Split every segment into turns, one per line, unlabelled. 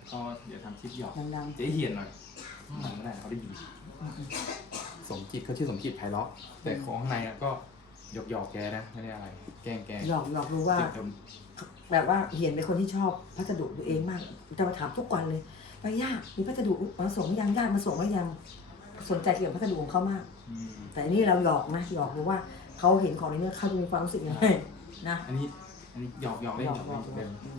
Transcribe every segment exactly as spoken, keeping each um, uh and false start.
ก็เดี๋ยวทำคลิปหยอก
ดัง
เจ๊เฮียนหน่อยมันไม่ได้เขาได้ยินสมจิตเขาชื่อสมจิตไพเราะแต่ของข้างในอะก็หยอกหยอกแกนะไม่ได้อะไรแกล้งแก
ๆหลอกหลอกรู้ว่า
เจ็บจน
แบบว่าเหียนเป็นคนที่ชอบพัสดุตัวเองมากจะมาถามทุกวันเลยไปย่ามีพัสดุมาส่งหรือยังญาติมาส่งหรือยังสนใจเกี่ยวกับพัสดุของเขามาก
อืม
แต่นี่เราหลอกนะหลอกรู้ว่าเขาเห็นของในนี้เขาจะมีความรู้สึกยังไงนะ
อันนี้อันนี้หยอกหยอกเล่น
หล
ห
อย
อก ก
หล
เล่
อน ก
เดิม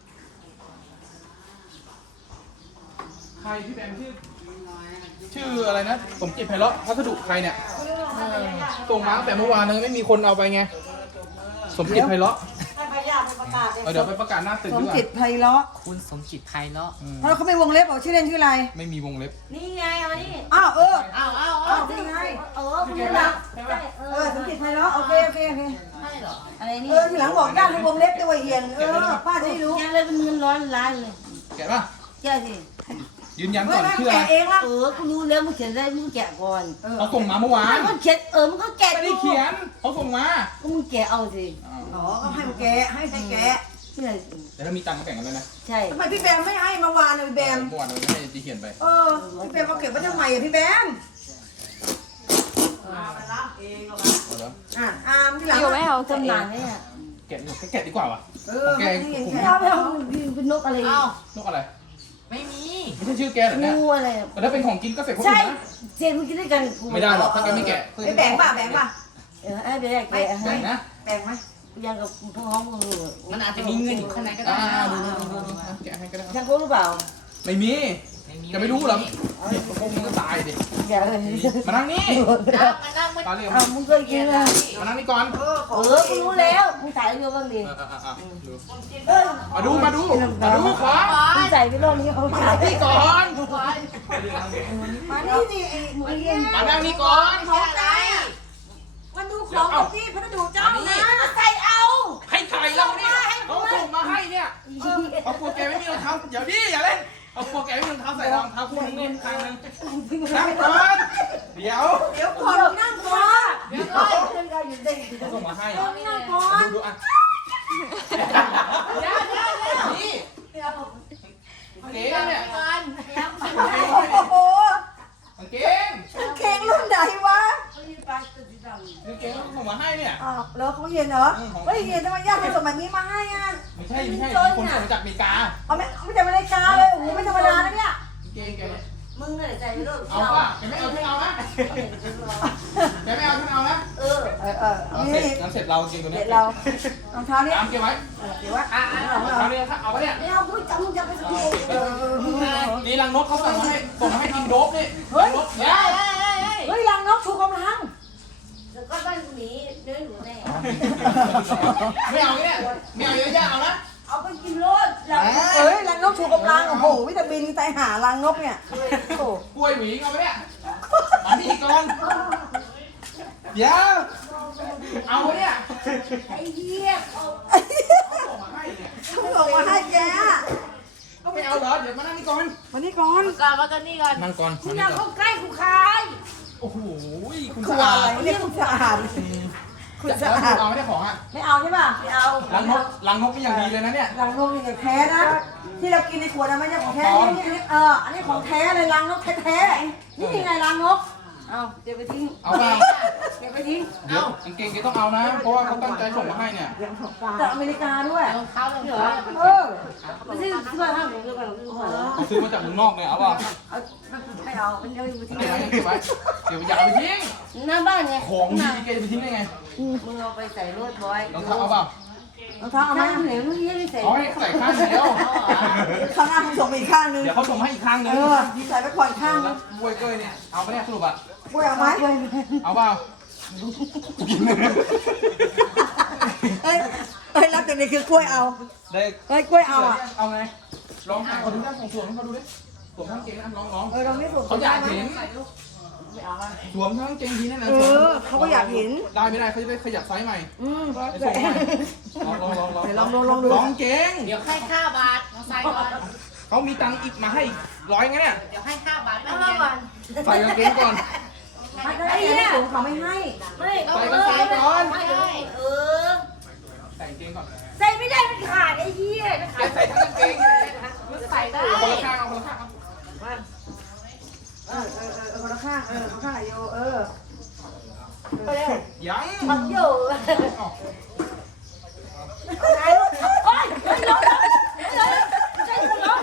ใครพี่แบงค์ชื่อชื่ออะไรนะสมจิตไพเราะพัสดุใครเนี่ยส่งมาตั้งแต่เมื่อวานเลยไม่มีคนเอาไปไงสมจิตไพเราะ
ให้พยาไปประกาศเลย
เอาเดี๋ยวไปประกาศหน้าตึก
สม
ดีกว่า
จิตไพเราะ
คุณสมจิตไพเราะ
อืม
แล้วเขาไม่วงเล็บบอกชื่อเล่นชื่ออะไร
ไม่มีวงเล็บ
นี่ไงเอานี่
อ้าวเออ
เอาเอา
อ้า
เอา
วนี่ไง
เออคุณรู้ละใช่เอ
เอ
อ
อสมจิตไพเราะโอเคโอเคโอเค
ใช่เหรออะไรนี่
เออทีหลังบอกญาติให้วงเล็บด้วยเหียนเออป้าจะได้รู้
แกเลยเป็นเงินร้อยล้านเลย
แกะป่ะ
แกสิ
ยืนยัน
เฮ้
ก่
ย
อน
แม่
ชื่ออะไร
แกะเองละ
เออกูรู้แล้วมึงเขียนได้มึงแกะก่อน
เออ
เขาส่งมาเมื่อวาน
มึงเขียนเออมึงก็แกะ
ไม่ได้เขียนเขาส่งมา
ก็มึงแกะเอาสิ
อ้าว
อ๋อก็ให้มันแกะให้ใครแกะ
ไม่ใช่
แต่ถ้ามีตังค์ก็แบ่งกันเลยนะ
ใช่
ทำไมพี่แบมไม่ให้มาวานเลยพี่แบม
เมื่อวานเราไม่ให้จีเขียนไป
เออพี่แบมเอาเก็บไว้ทำไมอะพี่แบม
เอาแล้ว
อ่ะอามที่หลัง
อยู่ไม่เอาจำหน่ายไหมเนี่ย
แกะก็แกะดีกว่าวะ
เออไม่ให้เห็น
ไม่
แค่
เอาไม่เอาเป็นนกอะไร
นกอะไร
ไม่มี
ไม่ใช่ชื่อแกเหรอเนี่ย
งูอะไร
แต่ถ้าเป็นของกินก็เสร็จพวก
ใช่
นี้นะ
เจนมึงกินด้วยกัน
ไม่ได้หรอกถ้าแกไม่แกะ
ไปแบ่งป่ะแบ่งป่ะ
เออให้ไปแกะ
แบ่
ให้
งนะ
แบ่งไหม
ยังกับพ่อห้องมึงอยู่
มันอาจจะมีเงินอยู่ข้างในก็ได้
อ่า
นะ
ดูดูดูดูแกะให้ก็ได้
ช่างกูหรือเปล่า
ไม่มี
ไม่มี
จะไม่รู้เหรอเนี่ยพวกมึงก็ตายดิ
แกะเลย
มานั่งนี่
นั่งมานั่งมา
ตาเรียก
เอามึงเคยกินเลย
มานั่งนี่ก่อน
เออข
เอ
อง
อกูรู้แล้วมึงถ่ายเรือบ้างดิ
เออเออเออเออดู
เออ
มาดูมาดูมาดูขวา
มึงใส่ไปรอบนี้เขา
มา
ถ่าย
นี่ก่อน
มานี่ดิไอ้หมูเย็น
มานั่งนี่ก่อน
ของอะไรมันดูของที่พัสดุเจ้านะ
ใส่เอา
ให้ถ่ายเราเนี่ยเขาส่งมาให้เนี่ยเอากลัวแกไม่มีรองเท้าเดี๋ยวดิอย่าเล่นเอากลัวแกไม่มีรองเท้าใส่รองเท้าคู่นึงนี่ข้างนึงนั่งก่อนเดี๋ยว
เดี๋ยวก่อนนั่งก่อน
เดี๋ยวก่อนเดี๋ยวก่อนอยู่ดิ
เขาส่งมาให้
นั่งก่อน
ดูดูอ่ะ
เดี๋ยวเดี๋ยวเดี๋ยว
นี่
เดี๋ยว
เก๋เนี่ย
ก่อนเดี๋ยว
โอ้โห
กางเกง
เค้กรุ่นไหนวะ
กางเกงเขาส่งมาให้เนี่ย
อ้าวแล้วเขาเย็นเหรอเฮ้ยเย็นทำไมญาติส่งแบบนี้มาให้อ่ะ
ไม่ใช่ไม่ใช่มีคนส่งมาจากอเมริกา
เอาไม่ไม่แต่ไม่ได้กาเลยโอ้โหไม่ธรรมดานะเนี่ย
กางเกงแกเนี่ย
มึงเนี่ยใส่ไปรถ
เอาป่ะแกไม่เอาฉันเอานะแกไม่เอาฉันเอานะ
เออ
เออเออ
เอา
นี่
เสร็จงั้นเสร็จเราจริงตัวนี้
เด็ดเรารองเท้านี้
ตามเก็บไว้
เดี๋ยวว่าอ่ะอ่ะ
รองเท้าเนี่ยถ้าเอาไว้เนี่ย
ไม่เอากูจำมึงจะไปสกู
เออ
นี่รังนกเขาส่งมาให้ส่งมาให้กินโดบนี่
เฮ้ย
รังนกเนี่ย
เฮ้ยเฮ้ยเฮ้ย
เฮ้ยรังนกชูกำลัง
แล้วก็บ้านหนีเนื้อหนูแน่
ไม่เอาเนี่ยไม่เอาเยอะแยะเอานะ
เอาไปกินรถแล้ว
เอ้ยรังนกชูกำลังโอ้โหวิตามินไตหารังนกเนี่ยโอ้
กล้วยหวีเอาไปเนี่ยมาที่ก่อนเดี๋ยวเอาไว้เนี่ย
ไอ้เหี้ยเอา
ส่งมาให้เนี่ย
เขาส่งมาให้แก
ก็ไม่เอาเหรอเดี๋ยวมานั่งนี่ก่อน
มานี่ก่อน
ก่อนมากันนี่ก่อน
นั่งก่อน
คุณอยากเข้าใกล้กูคาย
โอ้โหคุณ
ข
สะ
วา
อาด
อะไรเนี่ยคุณสะอาดคุณ
จะ
สะ
แล้ว
อาด
เอาไม่ได้ของอ่ะ
ไม่เอาใช่ป่ะไม่เอา
รังนกรังนกนี่อย่างดีเลยนะเนี่ย
รังนกนี่แท้นะ ที่เรากินในขวดนะไม่ใช่ของแท้นี่นี่เอออันนี้ของแท้เลยรังนกแท้ๆนี่ไงรังนก
เอาเดี๋ยวไปทิ้ง
เอาเปล่า
เดี๋ยวไปทิ้ง
เดี๋ยวกางเกงแกต้องเอานะ เพราะว่าเขาตั้งใจส่งมาให้เนี่ย
จากอเมริกาด้วย
รองเท้าเลยเหรอ
เออ
ไม่ใช่เสื้อผ้าหนูเดียวกันหรือเปล่า
เขาซื้อมาจากเมืองนอกเนี่ยเอาเปล่า
เอาไม่เอามันจะไปทิ้ง
เก็บไว้เก็บไว้เดี๋ยวอย่าเอาไปทิ้ง
หน้าบ้านไง
ของดีแกจะไปทิ้งได้ไง
มึงเอาไปใส่รถบอย
รองเท้าเอาเปล่าร
องเท้าเอาไหม
น้ำเหลวมึงยังไม่ใส่
เอาให้ใส่ข้างเดียว
ข้างหน้าคุณส่งไปอีกข้างนึง
เดี๋ยวเขาส่งมาให้อีกข้างนึ
เอง อใส่ไปก่อนข้างนึง
บวยเกยเนี่ยเอาไปเนี่ยสรุปอะ
กล้วยเอาไหม
เอาเปล่า
เอ้ยเอ้ยรับจากนี้คือกล้วยเอา
ได้
เฮ้ยกล้วยเอาอ่ะ
เอาไงลองถ่ายคนดูได้ของสวมให้เขาดูดิสวมทั้งเกงนะลองลอง
เออเราไม่ส่ง
เขาอยากเห็นสวมทั้งเกงยีนนั่นนะ
เออเขาก็อยากเห็น
ได้ไม่ได้เขาจะได้ขยับไซส์ใหม่
อืม
ไปส่งใหม่ลองลองลองลอง
เดี๋ยวลองลองลองดู
ลองเกง
เดี๋ยวให้ค่าบาทน้องใส่ก่อน
เขามีตังค์อีกมาให้อีกร้อยไงเนี่ย
เดี๋ยวให้ค่าบาทไม่
เอา
เรี
มาย
น
ก่อน
ใส่กางเกงก่อน
ไอ้เนี่ยเขาไม่ให้
ไม่เอา
ใส่
เอก
างเกงก่อน
ไม่ได้เออ
ใส่กางเกงก่อน
ใส่ไม่ได้มันขาดไอ้เหี้ยมัน
แก
ขาด
ใส่ทั้งกางเกง
ใ
ใส่ได้
เอาคนละข้างเอาคนละข้างเอา
มาเออเออเออเออคนละข้างเออคนละข้างโยเออไปเลย
ยัง
มันอยู่
ไหนลูกโอ๊ยเฮ้ยร้องร้องใจกูร้อง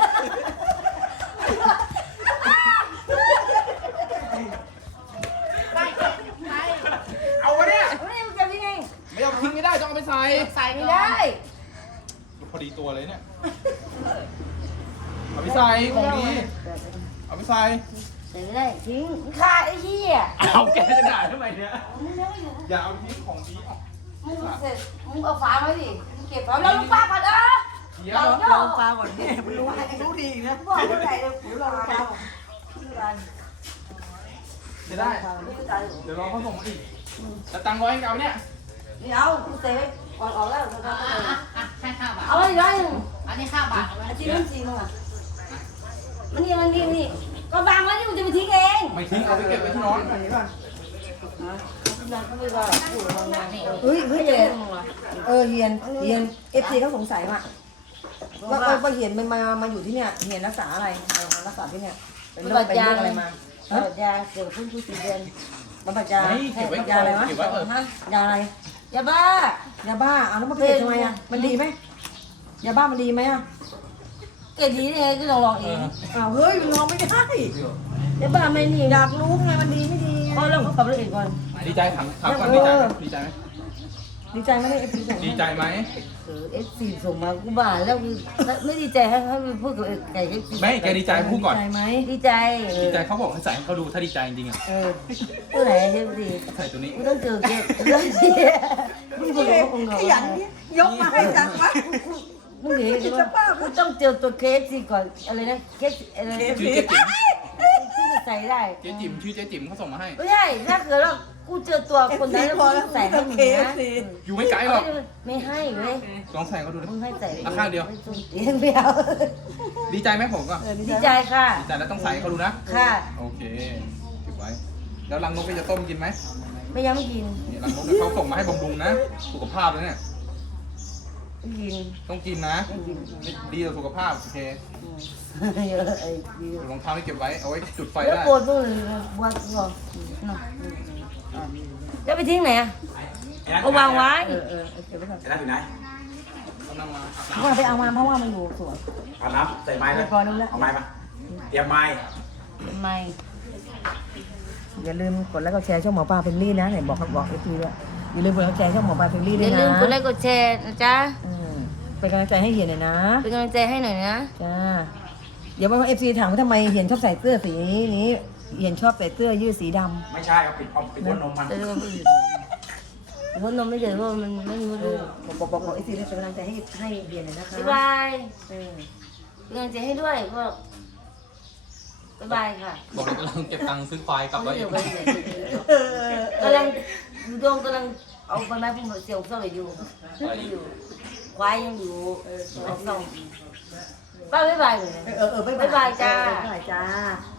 ได้ได้
เอาวะเนี่ย
ไม่ได้จะยังไง
ไม่เอาทิ้งไม่ได้ต้องเอาไปใส่
ใส่
ไม่
ได้
ได้
พอดีตัวเลยเนี่ยเอาไปใส่ของดีเอาไปใส่
ใส่ไม่ได้ทิ้งขาดไอ้เหี้ย
เอาแกจะด่าทำไมเนี่ย
มึงยังไม่อยู่
อย่าเอาทิ้งของดีออก
มึงเสร็จมึงเอาฝามาดิมึงเก็บฝาแล้วลูกป้าก่อนเออ
เดี๋ยว
เรา
ล
ย่อ
องปลาก่อนเนี่ยไม่รู้ว่ารู้ดีนะ
บอกเมื่อไหร่เลยหูเราเรา
จะได้
ไม่รู้ใจ
เดี๋ยวรอเขาส่งมาอีกจะตังค์ร้อยเก่าเนี่ย
เดี๋ยวกูเซฟก่อนออกแล้ว
อ่ะอ่ะอ่ะแค่ห้าบาท
เอาไว้ร้อยหนึ่ง
อันนี้ห้าบาทเอาไว้
อาชีพมันจริงอ่ะมันนี่มันนี่นี่ก็บางไว้นี่มึงจะไปทิ้งเอง
ไม่ทิ้งเอาไปเก็บไว้ที่นอน
ไหนก่อน
นั่นก็ไม่ว่าพูดมาไง
เฮ้ยเฮ้ยเจนเออเฮียนเฮียนเอฟซีเขาสงสัยว่าว่าว่าว่าเฮียนมันมามาอยู่ที่เนี่ยเฮียนรักษาอะไรเออมารักษาที่เนี่ยเป็นโรคเป็นโรคอะไรมา
เออยาเกี่ยวกับพุ่งผู้สีเดือน
บำบัดยา
ไม่เก็บไว้
ยาอะไรวะ
เก็บไว้เถอะ
ฮะยาอะไร
ยาบ้าย
าบ้าเอาแล้วมาเก็บทำไมอ่ะมันดีไหมยาบ้ามันดีไหมอ่ะ
เกดีเนี่ยก็ลองลองเอง
อ้าวเฮ้ยมันลองไม่ได้
ยาบ้าไม่นี่
อยากรู้ไงมันดีไม่ดี
พอเราก็ปรับละเอียดก่อน
ดีใจถามถามก่อนดีใจไหมดีใจไหม
ดีใจไหมเนี่ยเอฟซีส่ง
ดีใจไหม
เออเอฟซีส่งมากูบ้าแล้วกูไม่ดีใจให้ให้พูดกับไก่เอฟซี
ไม่แกดีใจพูดก่อน
ดีใจไหม
ดีใจ
ดีใจเขาบอกให้ใส่ให้เขาดูถ้าดีใจจริงๆอ่ะ
เออ
ตัวไหนเอฟซี
ใส่ตัวนี้
กูต้องเจอเกกูต้องเชียมึงบอกว่าคงเหงา
ขยันยกมาให้จังวะ
มึงเห็นว่ากูต้องเจอตัวเคฟซีก่อนอะไรนะเคฟอะไร
ชื่อเจ๊จิ๋ม
ที่จะใส่ได้
เจ๊จิ๋มชื่อเจ๊จิ๋มเขาส่งมาให้
ไม่ใช่ถ้าเกิดว่ากูเจอตัวคนนั้นแล้วกูต้องใส่ให้มึงนะ
อยู่ไม่ไกลหรอก
ไม่ให้เว้ย
ลองใส่เขาดูนะ
มึงให้ใส่
เอาข้างเดียว
ไม่ต้องเตียงไม่เอา
ดีใจไหมผมก็
ดีใจค่ะ
ดีใจแล้วต้องใส่ให้เขาดูนะ
ค่ะ
โอเคเก็บไว้ แล้วรังนกก็จะต้มกินไหม
ไม่ยังไม่กิน
นี่รังนกเนี่ยเขาส่งมาให้บำรุงนะ สุขภาพแล้วเนี่ย
ไม่กิน
ต้องกินนะ
ไม่กิน
ดีต่อสุขภาพโอเค
เยอะไอ้ดี
รองเท้าไม่เก็บไว้ เอาไว้จุดไฟ
แล้ว
ได้
ปวดมือปวดงอแล้วไปทิ้งไหนอ่ะเอาวางไว้
เออเออเก็บไว้ก่อน
จะได้อยู่ไหน
กำลังมา
เพราะว่าไปเอามาเพราะว่ามันอยู่สวน
เอาน้ำใส่ไม้เลย
พอรู้แล้ว
เอาไม้มาเตรียมไม้
ทำไม
อย่าลืมกดไลค์กดแชร์ช่องหมอปลาเฟรนลี่นะไหนบอกเขาบอกไอทีด้วยอย่าลืมกดไลค์กดแชร์ช่องหมอปลาเฟรนลี่
อ
ด้วย
ย่า
นะ
ลืมกดไลค์กดแชร์นะจ๊ะ
อืมเป็นกำลังใจให้เหียนหน่อยนะ
เป็นกำลังใจให้หน่อยนะ
จ้าเดี๋ยวว่าเอฟซีถามว่าทำไมเหียนชอบใส่เสื้อสีนี้เหียนชอบใส่เสื้อยืดสีดำ
ไม่ใช่เอาปิดเอาปิดหัวนมมัน
แต่ว่าไม่อยู่เพราะนมไม่เกิดว่ามันไม่มี
เอ
ลู
อก บอกบอกบอกเอฟซีเป็นกำลังใจให้ให้เหียนหน่อยนะคะ
บ๊ายบาย
เออ
เป็นกำลังใจให้ด้วยก็บ๊ายบายค่ะ
บอกเลยกำลังเก็บตังค์ซื้อควายกลับไว้
ไม่
อี
เดี๋
ก
ยวไปเดี๋ยวกำลังดวงกำลังเอาใบไม้พุ่มเสียวเศร้าอยู่อยู่ควายยังอยู่เออเศร้าป้าบ๊ายบายเลย
เออเออบ๊าย
บ๊ายบายจ้า
บ๊ายบายจ้า